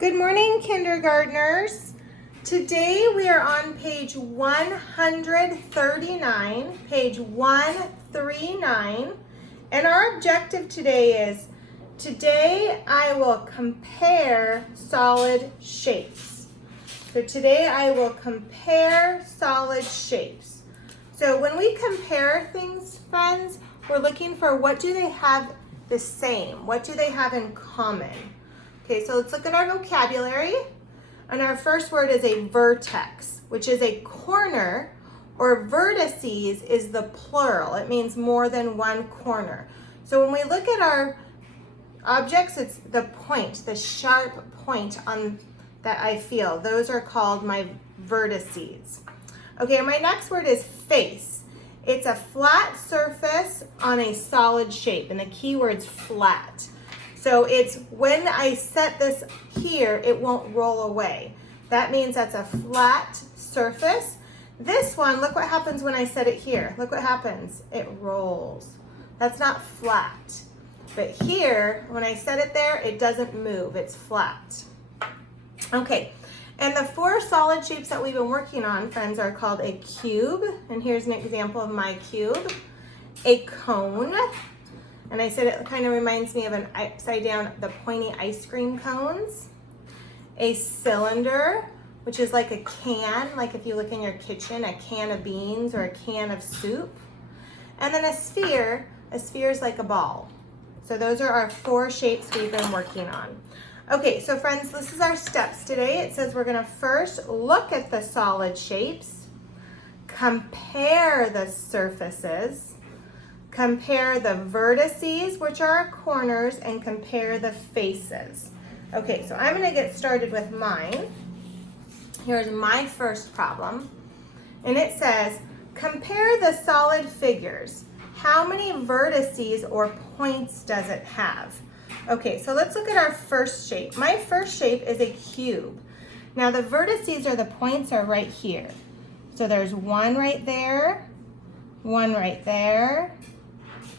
Good morning, kindergartners. Today we are on page 139, page 139, and our objective today is, today I will compare solid shapes. So today I will compare solid shapes. So when we compare things, friends, we're looking for what do they have the same? What do they have in common? Okay, so let's look at our vocabulary. And our first word is a vertex, which is a corner, or vertices is the plural. It means more than one corner. So when we look at our objects, it's the point, the sharp point on that I feel. Those are called my vertices. Okay, my next word is face. It's a flat surface on a solid shape, and the key word's flat. So it's when I set this here, it won't roll away. That means that's a flat surface. This one, look what happens when I set it here. Look what happens. It rolls. That's not flat. But here, when I set it there, it doesn't move. It's flat. Okay, and the four solid shapes that we've been working on, friends, are called a cube. And here's an example of my cube. A cone. And I said it kind of reminds me of an upside down, the pointy ice cream cones. A cylinder, which is like a can, like if you look in your kitchen, a can of beans or a can of soup. And then a sphere is like a ball. So those are our four shapes we've been working on. Okay, so friends, this is our steps today. It says we're gonna first look at the solid shapes, compare the surfaces, compare the vertices, which are our corners, and compare the faces. Okay, so I'm gonna get started with mine. Here's my first problem. And it says, compare the solid figures. How many vertices or points does it have? Okay, so let's look at our first shape. My first shape is a cube. Now the vertices or the points are right here. So there's one right there, one right there,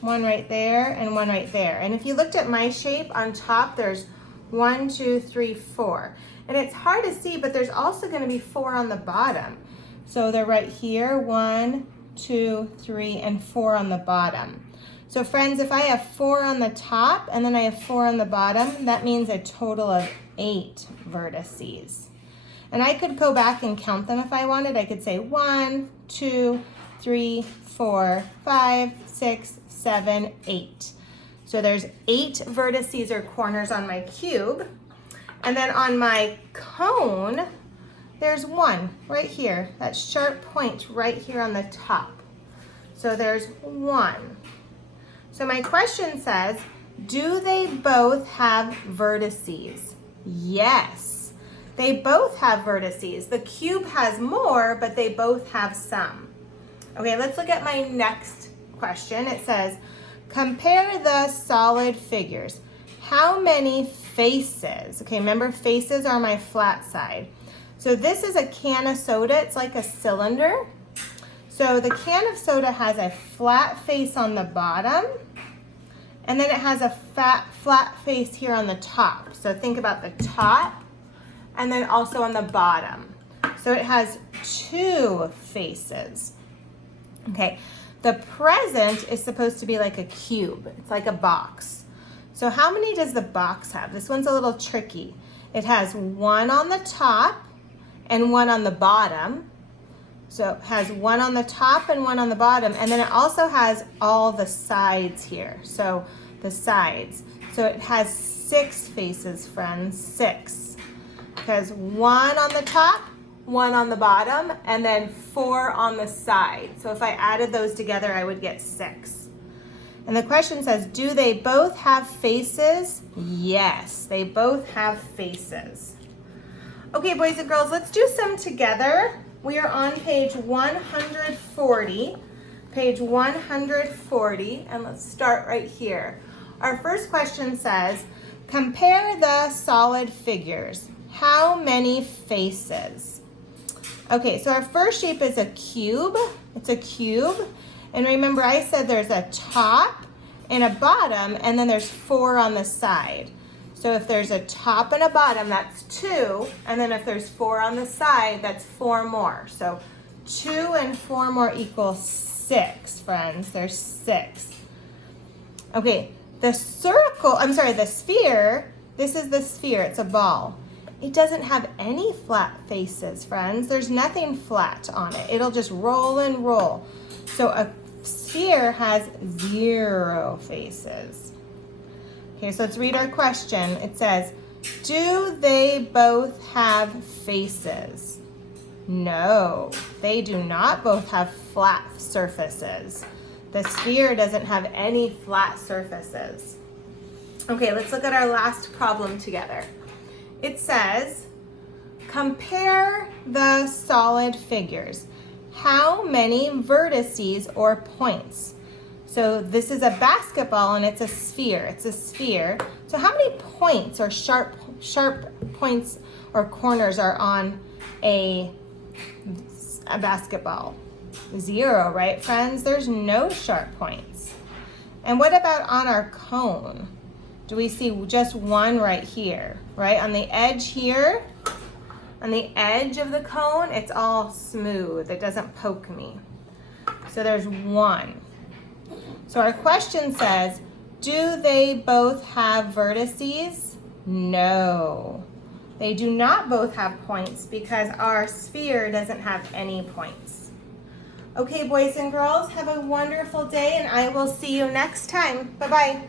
one right there, and one right there. And if you looked at my shape on top, there's 1, 2, 3, 4. And it's hard to see, but there's also going to be 4 on the bottom. So they're right here, 1, 2, 3, and 4 on the bottom. So friends, if I have 4 on the top and then I have 4 on the bottom, that means a total of 8 vertices. And I could go back and count them if I wanted. I could say 1, 2, 3, 4, 5, 6, 7, 8. So there's 8 vertices or corners on my cube. And then on my cone, there's 1 right here, that sharp point right here on the top. So there's 1. So my question says, do they both have vertices? Yes, they both have vertices. The cube has more, but they both have some. Okay, let's look at my next question. It says, compare the solid figures. How many faces? Okay, remember faces are my flat side. So this is a can of soda. It's like a cylinder. So the can of soda has a flat face on the bottom, and then it has a flat face here on the top. So think about the top, and then also on the bottom. So it has 2 faces. Okay, the present is supposed to be like a cube. It's like a box. So how many does the box have? This one's a little tricky. It has 1 on the top and 1 on the bottom. So it has 1 on the top and 1 on the bottom, and then it also has all the sides here. So the sides. So it has 6 faces, friends, 6. Because 1 on the top, 1 on the bottom, and then 4 on the side. So if I added those together, I would get 6. And the question says, do they both have faces? Yes, they both have faces. Okay, boys and girls, let's do some together. We are on page 140, page 140, and let's start right here. Our first question says, compare the solid figures. How many faces? Okay, so our first shape is a cube. It's a cube. And remember I said there's a top and a bottom, and then there's 4 on the side. So if there's a top and a bottom, that's 2. And then if there's 4 on the side, that's 4 more. So 2 and 4 more equals 6, friends. There's 6. Okay, the sphere, this is the sphere. It's a ball. It doesn't have any flat faces, friends. There's nothing flat on it. It'll just roll and roll. So a sphere has 0 faces. Okay, so let's read our question. It says, do they both have faces? No, they do not both have flat surfaces. The sphere doesn't have any flat surfaces. Okay, let's look at our last problem together. It says, compare the solid figures. How many vertices or points? So this is a basketball and it's a sphere. It's a sphere. So how many points or sharp points or corners are on a basketball? 0, right, friends? There's no sharp points. And what about on our cone? Do we see just one right here, right? On the edge here, on the edge of the cone, it's all smooth. It doesn't poke me. So there's 1. So our question says, do they both have vertices? No. They do not both have points because our sphere doesn't have any points. Okay, boys and girls, have a wonderful day, and I will see you next time. Bye-bye.